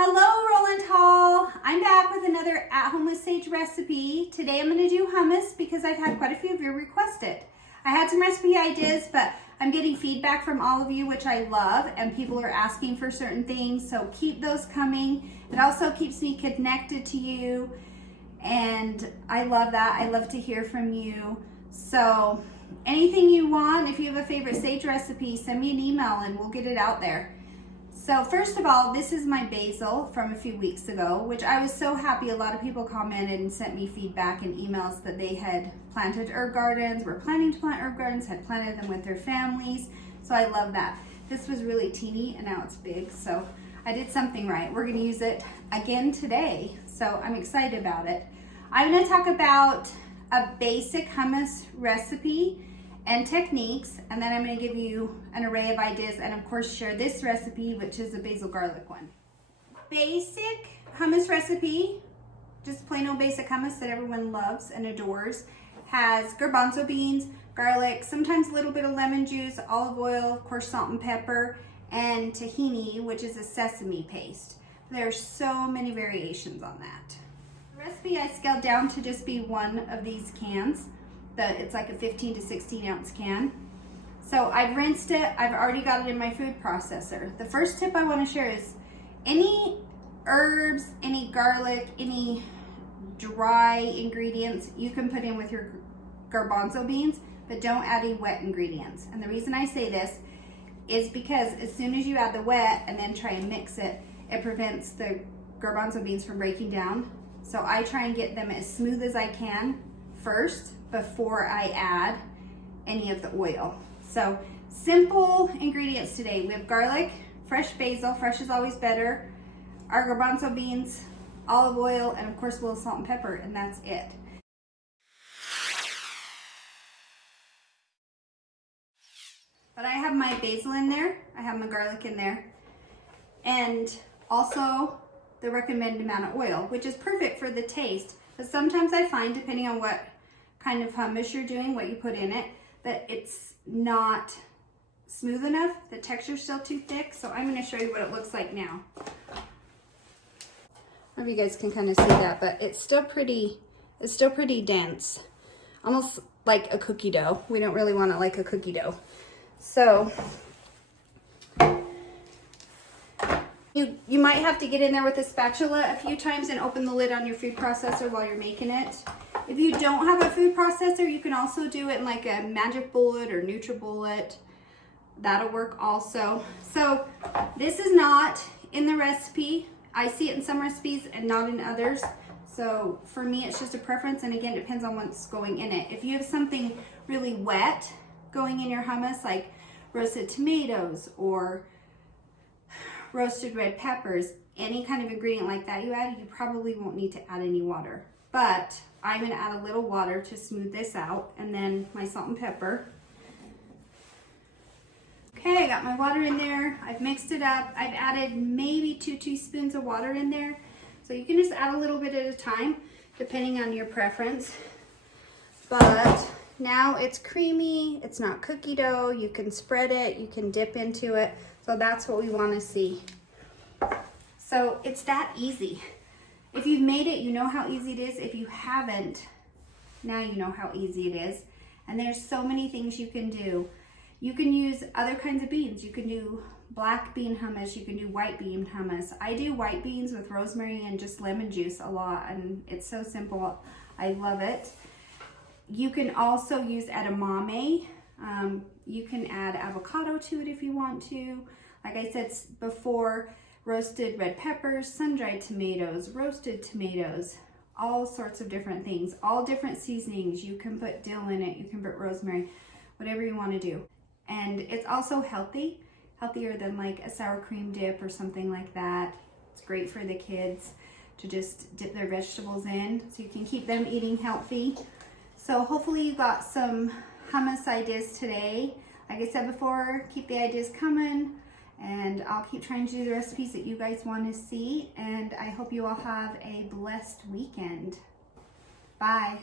Hello, Roland Hall. I'm back with another at home with Sage recipe. Today I'm going to do hummus because I've had quite a few of you request it. I had some recipe ideas, but I'm getting feedback from all of you, which I love, and people are asking for certain things, so keep those coming. It also keeps me connected to you, and I love that. I love to hear from you. So anything you want, if you have a favorite Sage recipe, send me an email and we'll get it out there. So first of all, this is my basil from a few weeks ago, which I was so happy. A lot of people commented and sent me feedback and emails that they had planted herb gardens, were planning to plant herb gardens, had planted them with their families. So I love that. This was really teeny and now it's big, so I did something right. We're gonna use it again today, so I'm excited about it. I'm gonna talk about a basic hummus recipe and techniques, and then I'm going to give you an array of ideas and of course share this recipe, which is a basil garlic one. Basic hummus recipe, just plain old basic hummus that everyone loves and adores, has garbanzo beans, garlic, sometimes a little bit of lemon juice, olive oil, of course salt and pepper, and tahini, which is a sesame paste. There's so many variations on that. The recipe I scaled down to just be one of these cans. It's like a 15 to 16 ounce can. So I've rinsed it. I've already got it in my food processor. The first tip I want to share is any herbs, any garlic, any dry ingredients you can put in with your garbanzo beans, but don't add any wet ingredients. And the reason I say this is because as soon as you add the wet and then try and mix it, it prevents the garbanzo beans from breaking down. So I try and get them as smooth as I can first before I add any of the oil. So simple ingredients today. We have garlic, fresh basil, fresh is always better, our garbanzo beans, olive oil, and of course a little salt and pepper, and that's it. But I have my basil in there, I have my garlic in there, and also the recommended amount of oil, which is perfect for the taste. But sometimes I find, depending on what kind of hummus you're doing, what you put in it, that it's not smooth enough. The texture's still too thick. So I'm going to show you what it looks like now. I don't know if you guys can kind of see that, but it's still pretty dense. Almost like a cookie dough. We don't really want it like a cookie dough. So you might have to get in there with a spatula a few times and open the lid on your food processor while you're making it. If you don't have a food processor, you can also do it in like a Magic Bullet or NutriBullet. That'll work also. So this is not in the recipe. I see it in some recipes and not in others. So for me, it's just a preference, and again, it depends on what's going in it. If you have something really wet going in your hummus, like roasted tomatoes or roasted red peppers, any kind of ingredient like that you add, you probably won't need to add any water. But I'm going to add a little water to smooth this out, and then my salt and pepper. Okay, I got my water in there. I've mixed it up. I've added maybe 2 teaspoons of water in there. So you can just add a little bit at a time, depending on your preference. But now it's creamy. It's not cookie dough. You can spread it. You can dip into it. So that's what we want to see. So it's that easy. If you've made it, you know how easy it is. If you haven't, now you know how easy it is. And there's so many things you can do. You can use other kinds of beans. You can do black bean hummus. You can do white bean hummus. I do white beans with rosemary and just lemon juice a lot, and it's so simple. I love it. You can also use edamame. You can add avocado to it if you want to. Like I said before, roasted red peppers, sun-dried tomatoes, roasted tomatoes, all sorts of different things, all different seasonings. You can put dill in it, you can put rosemary, whatever you want to do. And it's also healthy, healthier than like a sour cream dip or something like that. It's great for the kids to just dip their vegetables in, so you can keep them eating healthy. So hopefully you got some hummus ideas today. Like I said before, keep the ideas coming, and I'll keep trying to do the recipes that you guys want to see, and I hope you all have a blessed weekend. Bye.